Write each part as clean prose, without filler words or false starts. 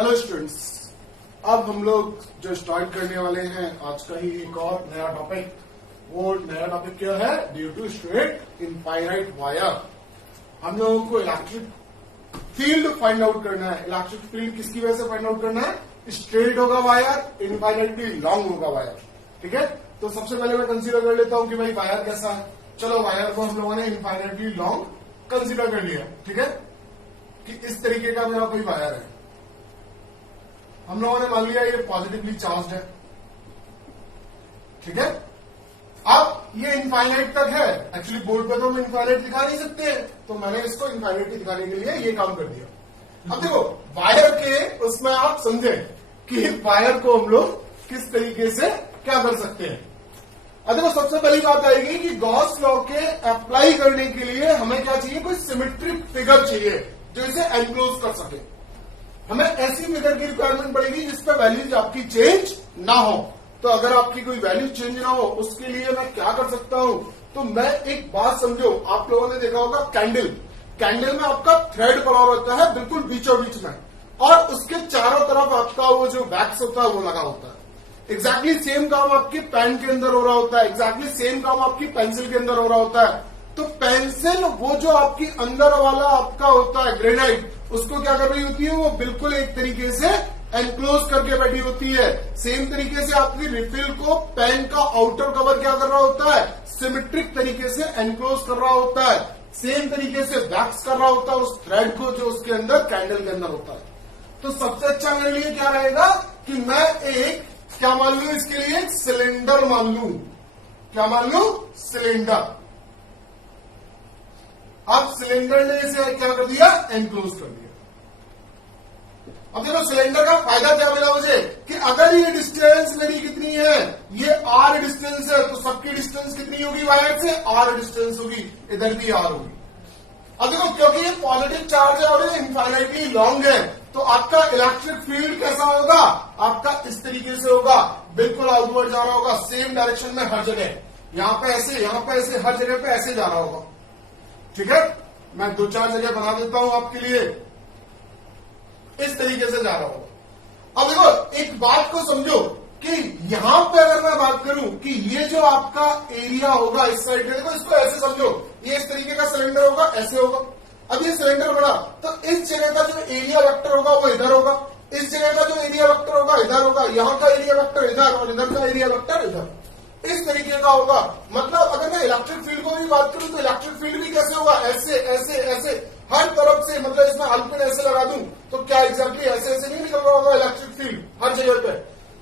Hello students, अब हम लोग जो स्टार्ट करने वाले हैं आज का ही एक और नया टॉपिक। वो नया टॉपिक क्या है? Due to straight infinite wire हम लोगों को इलेक्ट्रिक फील्ड फाइंड आउट करना है। इलेक्ट्रिक फील्ड किसकी वजह से फाइंड आउट करना है? स्ट्रेट होगा वायर, इनफाइनाइटली लॉन्ग होगा वायर। ठीक है, तो सबसे पहले मैं कंसीडर कर लेता हूं कि भाई वायर कैसा है। चलो, वायर को हम लोगों ने इनफाइनाइटली लॉन्ग कंसीडर कर लिया। ठीक है, कि इस तरीके का मेरा कोई वायर है। हम लोगों ने मान लिया ये पॉजिटिवली चार्ज्ड है। ठीक है, अब ये इनफाइनाइट तक है। एक्चुअली बोर्ड पे तो हम इनफाइनाइट दिखा नहीं सकते, तो मैंने इसको इनफाइनाइट दिखाने के लिए ये काम कर दिया। अब देखो, वायर के उसमें आप समझे कि वायर को हम लोग किस तरीके से क्या कर सकते हैं। अब देखो, सबसे पहली बात आएगी कि गॉस लॉ के अप्लाई करने के लिए हमें क्या चाहिए? कोई सिमेट्रिक फिगर चाहिए जो इसे एनक्लोज कर सके। हमें ऐसी फिगर की रिक्वायरमेंट पड़ेगी जिसपे वैल्यूज आपकी चेंज ना हो। तो अगर आपकी कोई वैल्यू चेंज ना हो, उसके लिए मैं क्या कर सकता हूं? तो मैं एक बात समझो, आप लोगों ने देखा होगा कैंडल। कैंडल में आपका थ्रेड पड़ा होता है बिल्कुल बीचों बीच में, और उसके चारों तरफ आपका वो जो वैक्स होता है वो लगा होता है। एग्जैक्टली सेम काम आपके पेन के अंदर हो रहा होता है, एग्जैक्टली सेम काम आपकी पेंसिल के अंदर हो रहा होता है। तो पेंसिल वो जो आपकी अंदर वाला आपका होता है ग्रेनाइट, उसको क्या कर रही होती है? वो बिल्कुल एक तरीके से एनक्लोज करके बैठी होती है। सेम तरीके से आपकी रिफिल को पेन का आउटर कवर क्या कर रहा होता है? सिमेट्रिक तरीके से एनक्लोज कर रहा होता है। सेम तरीके से वैक्स कर रहा होता है उस थ्रेड को जो उसके अंदर कैंडल के अंदर होता है। तो सबसे अच्छा मेरे लिए क्या रहेगा कि मैं एक क्या मान लू? इसके लिए एक सिलेंडर मान लू। क्या मान लू? सिलेंडर। अब सिलेंडर ने इसे क्या कर दिया? एनक्लोज कर दिया। अब देखो, सिलेंडर का फायदा क्या मिला मुझे कि अगर ये डिस्टेंस मेरी कितनी है? ये आर डिस्टेंस है, तो सबकी डिस्टेंस कितनी होगी वायर से? आर डिस्टेंस होगी। इधर भी आर होगी। अब देखो, क्योंकि ये पॉजिटिव चार्ज है और ये इनफाइनाइटली लॉन्ग है, तो आपका इलेक्ट्रिक फील्ड कैसा होगा? आपका इस तरीके से होगा, बिल्कुल आउटवर्ड जा रहा होगा, सेम डायरेक्शन में हर जगह। यहां पे ऐसे, यहां पे ऐसे, हर जगह पे ऐसे जा रहा होगा। ठीक है, मैं 2-4 जगह बना देता हूं आपके लिए। इस तरीके से जा रहा होगा। अब देखो, एक बात को समझो कि यहां पे अगर मैं बात करूं कि ये जो आपका एरिया होगा इस साइड में, देखो इसको ऐसे समझो, ये इस तरीके का सिलेंडर होगा, ऐसे होगा। अब ये सिलेंडर बना, तो इस जगह का जो एरिया वेक्टर होगा वो इधर होगा, इस जगह का जो एरिया वेक्टर होगा इधर होगा, यहां का एरिया वेक्टर इधर, और इधर का एरिया वेक्टर इधर। इस तरीके का होगा। मतलब अगर मैं इलेक्ट्रिक फील्ड को भी बात करूं तो इलेक्ट्रिक फील्ड भी कैसे होगा? ऐसे ऐसे ऐसे, हर तरफ से। मतलब इसमें अल्पिन ऐसे लगा दूं तो क्या एग्जैक्टली ऐसे ऐसे नहीं निकल रहा होगा इलेक्ट्रिक फील्ड हर जगह पे?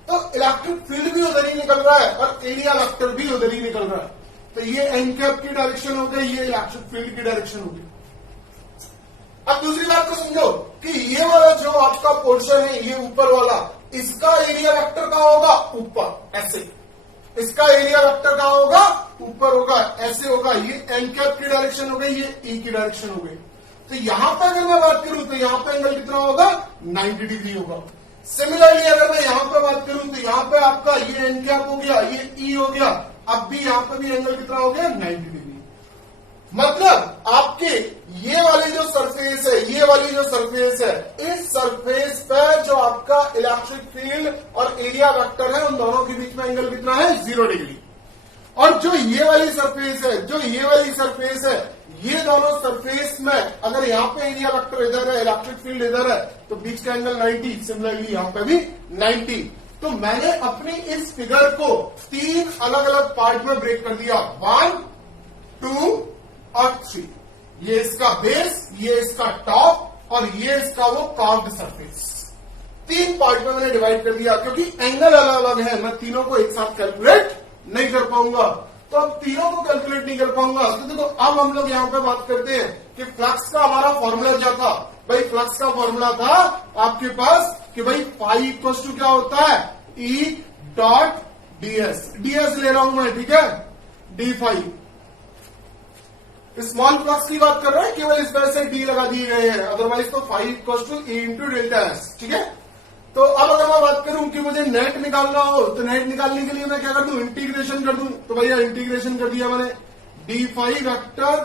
तो इलेक्ट्रिक फील्ड भी उधर ही निकल रहा है और एरिया वेक्टर भी उधर ही निकल रहा है। तो ये एन कैप की डायरेक्शन हो गई, ये इलेक्ट्रिक फील्ड की डायरेक्शन होगी। अब दूसरी बात को समझो कि ये वाला जो आपका पोर्शन है, ये ऊपर वाला, इसका एरिया वेक्टर कहां होगा? ऊपर, ऐसे। इसका एरिया वेक्टर कहां होगा? ऊपर होगा, ऐसे होगा। ये एन कैप की डायरेक्शन हो गई, ये ई की डायरेक्शन हो गई। तो यहां पर अगर मैं बात करूं तो यहां पे एंगल कितना होगा? 90 डिग्री होगा। सिमिलरली अगर मैं यहां पे बात करूं तो यहां पे आपका ये एन कैप हो गया, ये ई हो गया। अब भी यहां पे भी एंगल कितना हो गया? 90 डिग्री। मतलब आपके ये वाली जो सरफेस है, ये वाली जो सरफेस है, इस सरफेस पर जो आपका इलेक्ट्रिक फील्ड और एरिया वेक्टर है, उन दोनों के बीच में एंगल कितना है? 0 डिग्री। और जो ये वाली सरफेस है, जो ये वाली सरफेस है, ये दोनों सरफेस में अगर यहाँ पे एरिया वेक्टर इधर है, इलेक्ट्रिक फील्ड इधर है, तो बीच का एंगल 90। सिमिलरली यहां पे भी 90। तो मैंने अपनी इस फिगर को 3 अलग अलग पार्ट में ब्रेक कर दिया, 1, 2 और 3। ये इसका बेस, ये इसका टॉप, और ये इसका वो कार्व्ड सरफेस। 3 पार्ट में मैंने डिवाइड कर दिया, क्योंकि एंगल अलग अलग है, मैं तीनों को एक साथ कैलकुलेट नहीं कर पाऊंगा। तो अब तीनों को कैलकुलेट नहीं कर पाऊंगा, तो देखो अब हम लोग यहां पे बात करते हैं कि फ्लक्स का हमारा फॉर्मूला क्या था? भाई फ्लक्स का फॉर्मूला था आपके पास कि भाई फाई इक्वल्स टू क्या होता है? E dot DS. डीएस ले रहा हूं मैं, ठीक है, डी फाई। स्मॉल फ्लक्स की बात कर रहे हैं, केवल इस वजह से डी लगा दिए गए हैं, अदरवाइज तो phi equals to E into delta S. ठीक है, तो अब अगर मैं बात करूं कि मुझे नेट निकालना हो, तो नेट निकालने के लिए मैं क्या कर दूं? इंटीग्रेशन कर दूं। तो भैया इंटीग्रेशन कर दिया मैंने, डी फाई वेक्टर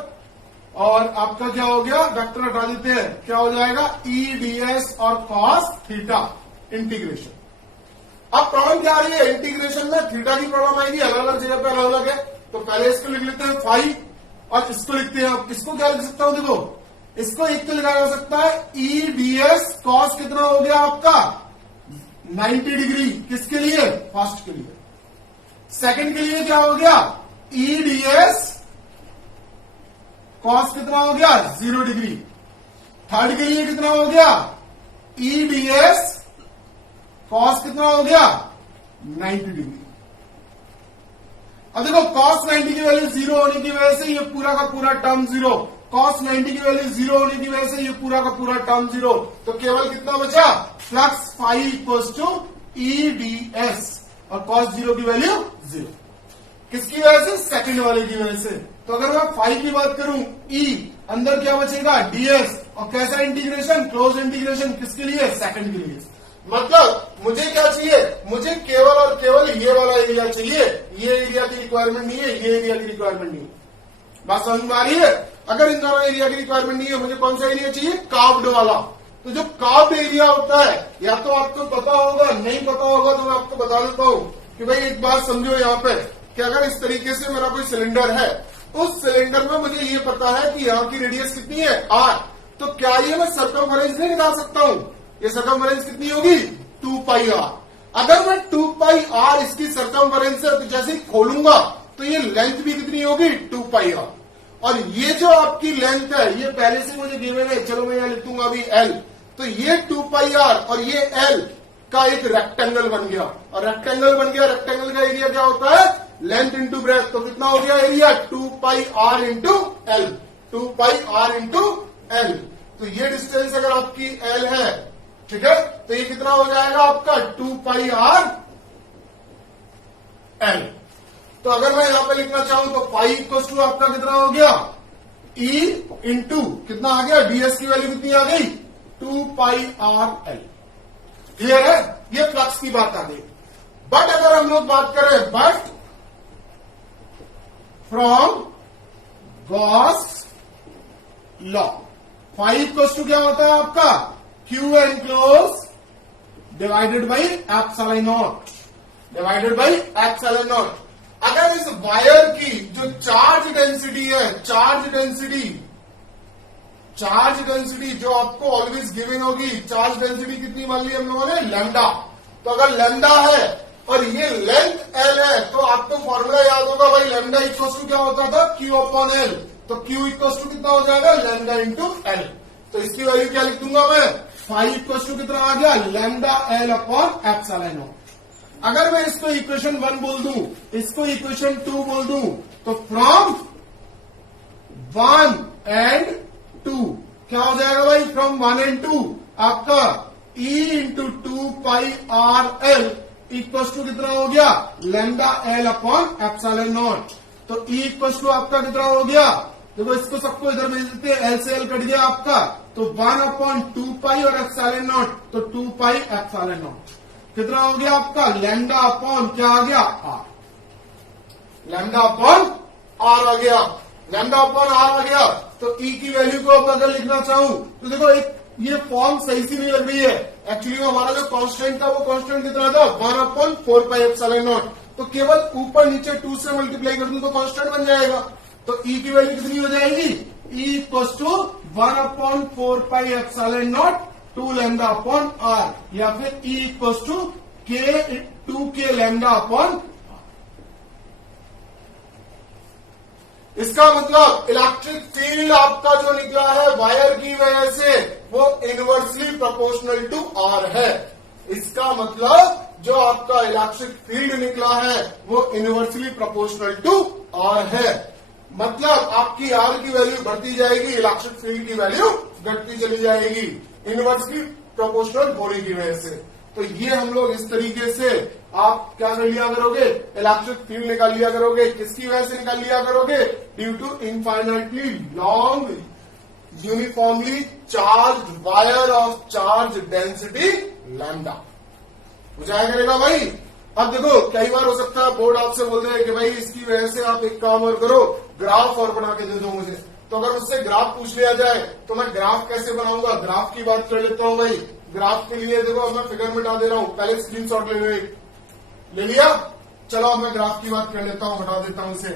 और आपका क्या हो गया, वेक्टर हटा देते हैं, क्या हो जाएगा ई ds और cos थीटा इंटीग्रेशन। अब प्रॉब्लम क्या आ रही है, इंटीग्रेशन में थीटा की प्रॉब्लम आएगी, अलग अलग जगह पे अलग अलग है। तो पहले इसको लिख लेते हैं फाई और इसको लिखते हैं। अब इसको क्या लिख सकता हूं, देखो इसको एक तो लिखा जा सकता है ई ds cos कितना हो गया आपका 90 डिग्री, किसके लिए, फर्स्ट के लिए। सेकंड के लिए क्या हो गया ई ds cos कितना हो गया 0 डिग्री। थर्ड के लिए कितना हो गया ई ds cos कितना हो गया 90 डिग्री। अब देखो cos 90 की वैल्यू 0 होने की वजह से ये पूरा का पूरा टर्म 0, cos 90 की वैल्यू 0 होने की वजह से ये पूरा का पूरा टर्म 0। तो केवल कितना बचा, flux phi equals to E ds और cos 0 की वैल्यू 0। किसकी वजह से, सेकंड वाले की वजह से। तो अगर मैं फाई की बात करूं, ई अंदर क्या बचेगा ds और कैसा इंटीग्रेशन, क्लोज इंटीग्रेशन, किसके लिए, सेकंड के लिए। मतलब मुझे क्या चाहिए, मुझे केवल और केवल ये वाला एरिया चाहिए, ये एरिया की रिक्वायरमेंट नहीं है, ये एरिया की रिक्वायरमेंट नहीं है। बात समझ में आ रही है। अगर इन दोनों एरिया की रिक्वायरमेंट नहीं है, मुझे कौन सा एरिया चाहिए, कार्व्ड वाला। तो जो कार्व्ड एरिया होता है, या तो आपको पता होगा, नहीं पता होगा तो मैं आपको बता देता हूं कि भाई एक बात समझो यहाँ पे कि अगर इस तरीके से मेरा कोई सिलेंडर है, उस सिलेंडर में मुझे ये पता है कि यहाँ की रेडियस कितनी है r, तो क्या ये मैं सर्कमफेरेंस नहीं निकाल सकता हूं, ये सर्कमफेरेंस कितनी होगी 2 पाई r। अगर मैं 2 पाई r इसकी सर्कमफेरेंस है, तो जैसे ही खोलूंगा तो ये लेंथ भी कितनी होगी 2 पाई r। और ये जो आपकी लेंथ है ये पहले से मुझे गिवन है, चलो मैं यहां लिख दूंगा अभी l। तो ये 2 पाई r और ये l का एक रेक्टेंगल बन गया, और रेक्टेंगल बन गया, रेक्टेंगल का एरिया क्या होता है, लेंथ इंटू ब्रेथ। तो कितना हो गया area 2 pi r into L, 2 pi r into L. तो ये डिस्टेंस अगर आपकी l है, ठीक है, तो ये कितना हो जाएगा आपका 2 पाई r l। तो अगर मैं यहां पे लिखना चाहूं तो पाई इक्वल टू आपका कितना हो गया e इंटू कितना आ गया, ds की वैल्यू कितनी आ गई 2 पाई r l। क्लियर है, ये फ्लक्स की बात आ गई। बट अगर हम लोग बात करें, but from Gauss law, phi equal to क्या होता है आपका Q enclose divided by epsilon naught, divided by epsilon naught. अगर इस वायर की जो चार्ज डेंसिटी है, चार्ज डेंसिटी जो आपको ऑलवेज गिवन होगी, चार्ज डेंसिटी कितनी मान ली हम लोगों ने, लैम्डा। तो अगर लैम्डा है और ये लेंथ एल है, तो आपको फॉर्मूला याद होगा भाई, लैम्डा इक्वल टू क्या होता था, क्यू अपॉन एल। तो क्यू इक्वल टू कितना हो जाएगा, लैम्डा इंटू एल। तो इसकी वैल्यू क्या लिख दूंगा मैं, फाइव इक्वल टू कितना आ गया, lambda L upon epsilon naught. अगर मैं इसको इक्वेशन 1 बोल दूं, इसको इक्वेशन 2 बोल दूं, तो फ्रॉम 1 एंड 2 क्या हो जाएगा भाई, फ्रॉम 1 एंड 2 आपका e into 2 pi r l equal to कितना हो गया, lambda L upon epsilon naught. तो e इक्वल टू आपका कितना हो गया, देखो इसको सबको इधर भेज देते हैं, एल से एल कट गया आपका, तो 1 अपॉन 2 पाई और एप्सिलॉन नॉट, तो 2 पाई एप्सिलॉन नॉट कितना हो गया आपका, लैम्डा अपॉन क्या आ गया, r। लैम्डा अपॉन r आ गया, लैम्डा अपॉन r आ गया। तो e की वैल्यू को अब अगर लिखना चाहूं तो देखो एक ये फॉर्म सही सी नहीं लग रही है। एक्चुअली हमारा जो कांस्टेंट था वो कांस्टेंट कितना था, 1 अपॉन 4 पाई एप्सिलॉन नॉट। तो केवल ऊपर नीचे 2 से मल्टीप्लाई कर दूं तो कांस्टेंट बन जाएगा। तो e की वैल्यू कितनी हो जाएगी, e equal to 1 upon 4 pi epsilon naught 2 lambda upon r, या फिर e equal to k 2k lambda upon. इसका मतलब इलेक्ट्रिक फील्ड आपका जो निकला है वायर की वजह से वो इनवर्सली प्रोपोर्शनल टू आर है। इसका मतलब जो आपका इलेक्ट्रिक फील्ड निकला है वो इनवर्सली प्रोपोर्शनल टू आर है। मतलब आपकी आर की वैल्यू बढ़ती जाएगी, इलेक्ट्रिक फील्ड की वैल्यू घटती चली जाएगी, इनवर्सली प्रोपोर्शनल होने की वजह से। तो ये हम लोग इस तरीके से आप क्या कर लिया करोगे, इलेक्ट्रिक फील्ड निकाल लिया करोगे। किसकी वजह से निकाल लिया करोगे, due to infinitely long uniformly charge wire of charge density lambda. बुझाया करेगा भाई। अब देखो कई बार हो सकता है बोर्ड आपसे बोल रहे हैं कि भाई इसकी वजह से आप एक काम और करो, ग्राफ और बना के दे दो मुझे। तो अगर मुझसे ग्राफ पूछ लिया जाए तो मैं ग्राफ कैसे बनाऊंगा, ग्राफ की बात कर लेता हूं भाई। ग्राफ के लिए देखो अब मैं फिगर मिटा दे रहा हूं, पहले स्क्रीनशॉट ले लो, ले लिया। चलो अब मैं ग्राफ की बात कर लेता हूं, हटा देता हूं इसे।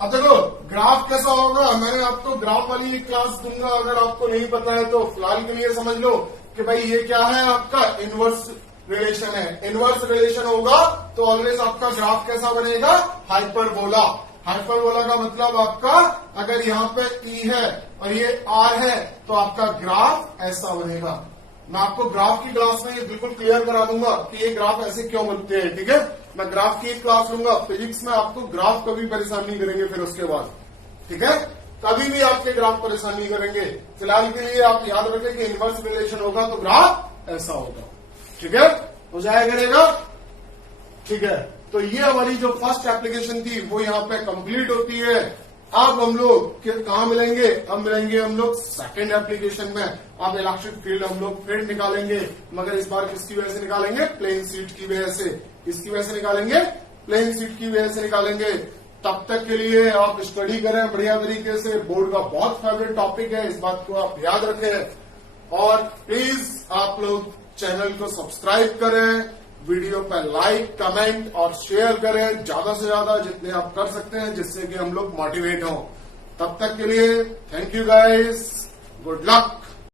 अब देखो ग्राफ कैसा होगा, मैंने आपको ग्राफ वाली एक क्लास दूंगा, अगर आपको नहीं पता है तो फिलहाल के लिए समझ लो कि भाई ये क्या है, आपका इनवर्स रिलेशन है। इनवर्स रिलेशन होगा तो ऑलवेज आपका ग्राफ कैसा बनेगा, हाइपरबोला। हाइपरबोला का मतलब आपका अगर यहाँ पे ई है और ये आर है तो आपका ग्राफ ऐसा बनेगा। मैं आपको ग्राफ की क्लास में ये बिल्कुल क्लियर करा दूंगा कि ये ग्राफ ऐसे क्यों बनते हैं, ठीक है। मैं ग्राफ की एक क्लास लूंगा, फिजिक्स में आपको ग्राफ कभी परेशान नहीं करेंगे फिर उसके बाद, ठीक है, कभी भी आपके ग्राफ परेशान नहीं करेंगे। फिलहाल के लिए आप याद रखें कि इनवर्स रिलेशन होगा तो ग्राफ ऐसा होगा, ठीक है, हो जाया करेगा, ठीक है। तो ये हमारी जो फर्स्ट एप्लीकेशन थी वो यहाँ पे कंप्लीट होती है। अब हम लोग कहाँ मिलेंगे, अब मिलेंगे हम लोग सेकंड एप्लीकेशन में। अब इलेक्ट्रिक फील्ड हम लोग फिर निकालेंगे, मगर इस बार किसकी वजह से निकालेंगे, प्लेन शीट की वजह से। किसकी वजह से निकालेंगे, प्लेन शीट की वजह से निकालेंगे। तब तक के लिए आप स्टडी करें बढ़िया तरीके से, बोर्ड का बहुत फेवरेट टॉपिक है, इस बात को आप याद रखें। और प्लीज आप लोग चैनल को सब्सक्राइब करें, वीडियो पर लाइक, कमेंट और शेयर करें ज्यादा से ज्यादा जितने आप कर सकते हैं, जिससे कि हम लोग मोटिवेट हों। तब तक के लिए thank you guys, good luck.